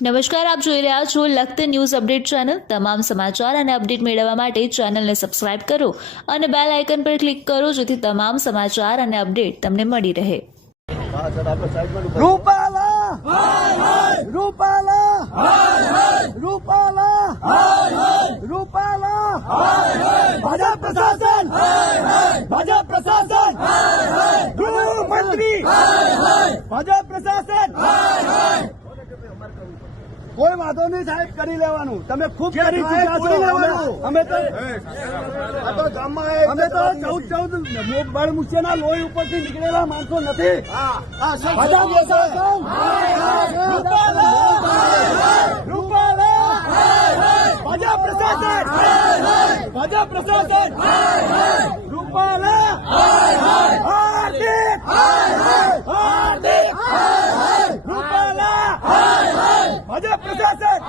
નમસ્કાર, આપ જોઈ રહ્યા છો લખત ન્યૂઝ અપડેટ ચેનલ। તમામ સમાચાર અને અપડેટ મેળવવા માટે ચેનલને સબસ્ક્રાઇબ કરો અને બેલ આઇકન પર ક્લિક કરો જેથી તમામ સમાચાર અને અપડેટ તમને મળી રહે। રૂપાલા રૂપાલા રૂપાલા રૂપાલા ભાજપ પ્રશાસન ભાજપ પ્રશાસન ગૃહમંત્રી ભાજપ પ્રશાસન કોઈ વાંધો નહીં સાહેબ, કરી લેવાનું। તમે ખૂબ કરી ચૂક્યા છો। અમે તો ગામમાં અમે તો 14 બળ મુચ્છેના લોહી ઉપરથી નીકળેલા માણસો નથી। ભાજપ પ્રશાસન રૂપાલા ભાજપ પ્રશાસન ભાજપ પ્રશાસન રૂપાલા હાર્દિક હાર્દિક રૂપાલા ભાજપ પ્રશાસન